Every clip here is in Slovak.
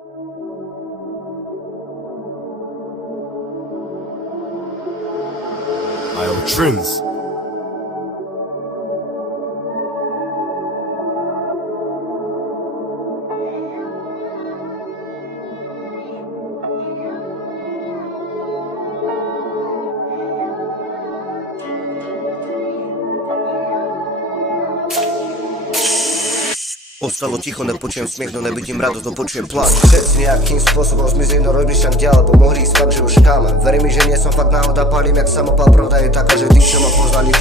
I am Trims. Ostalo ticho, nepočujem smiech, no nevidím radosť, no počujem pláč. Všetci nejakým spôsobom zmizli, no rozmýšľam ďalej, bo mohli ísť fakt, že už kámem. Verím mi, že nie som fakt náhoda, palím jak samopal. Pravda je taká, že tí, čo ma poznali,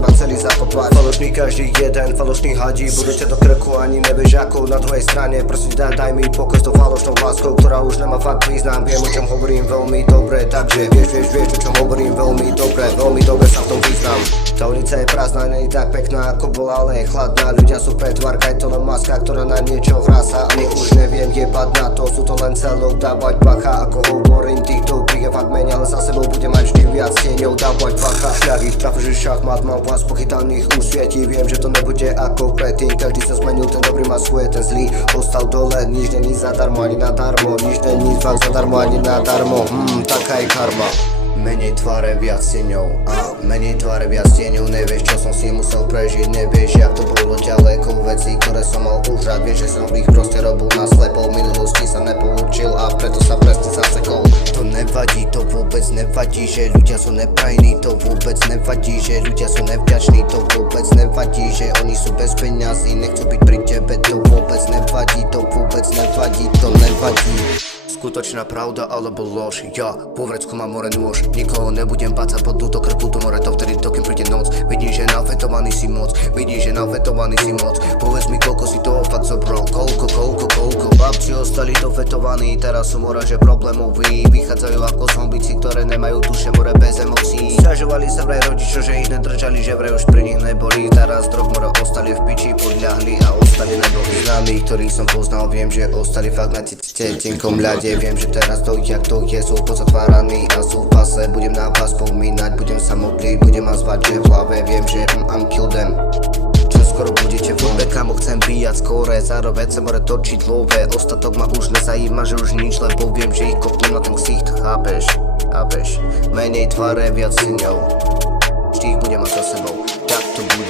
ma chceli zakopať. Falošný každý jeden, falošný hadí, budú ťa do krku, ani nevieš ako. Na druhej strane, prosím daj mi pokoj s tou falošnou láskou, ktorá už nemá fakt význam. Viem, o čom hovorím veľmi dobre, takže vieš, o čom hovorím veľmi dobre sa v tom význam. Tá ulica je prázdna, nie je tak pekná ako bola, ale je chladná. Ľudia sú pretvárka, je to len maska, ktorá na niečo hrá sa. Ani už neviem jebať na to, sú to len celok, dávať bacha. Ako hovorím, tých dobrých je fakt menej, ale za sebou budem mať vždy viac tieňov, dávať bacha. Šľak ich trafí, že šachmat, mám vás pochytaných usvietí. Viem, že to nebude ako predtým, každý sa zmenil, ten dobrý má svoje, ten zlý ostal dole. Nič není zadarmo, ani nadarmo, nič není fakt zadarmo, ani nadarmo. Taká je karma. Menej tváre, viac tieňov menej tváre, viac tieňov. Nevieš, čo som si musel prežiť, nevieš, jak to bolo ďaleko. Veci, ktoré som mal už rád, vieš, že som ich proste robil naslepo. V minulosti sa nepoučil a preto sa presne zasekol. To nevadí, to vôbec nevadí, že ľudia sú neprajní. To vôbec nevadí, že ľudia sú nevďační. To vôbec nevadí, že oni sú bez peňazí, nechcú byť pri tebe. To vôbec nevadí, to vôbec nevadí, to nevadí. Skutočná pravda alebo lož, ja po vrecku mám more nôž. Nikoho nebudem bácať pod túto krku do more, to vtedy dokým príde noc. Vidíš, že nafetovaný si moc, povedz mi, koľko si toho fakt zobral. Koľko babci ostali dofetovaní, teraz sú more, že problémoví. Vychádzajú ako zombici, ktoré nemajú duše, more bez emócií. Sťažovali sa vraj rodičo, že ich nedržali, že vraj už pri nich neboli. Teraz drog more ostali v piči, podľahli a ostali neboli. Známi, ktorých som poznal, viem, že ostali fakt na tenkom ľade. Viem, že teraz to, jak to je, sú pozatváraní a sú v pase. Budem na vás spomínať, budem sa modliť, budem ma zvať, že v hlave viem, že I'm kill them. Čo skoro budete v love, kamo chcem bíjať skore, zároveň sa more točiť love. Ostatok ma už nezajíma, že už nič, lebo viem, že ich kopnem na ten ksicht, chápeš? Menej tváre, viac tieňov, vždy ich budem mať za sebou, tak to bude.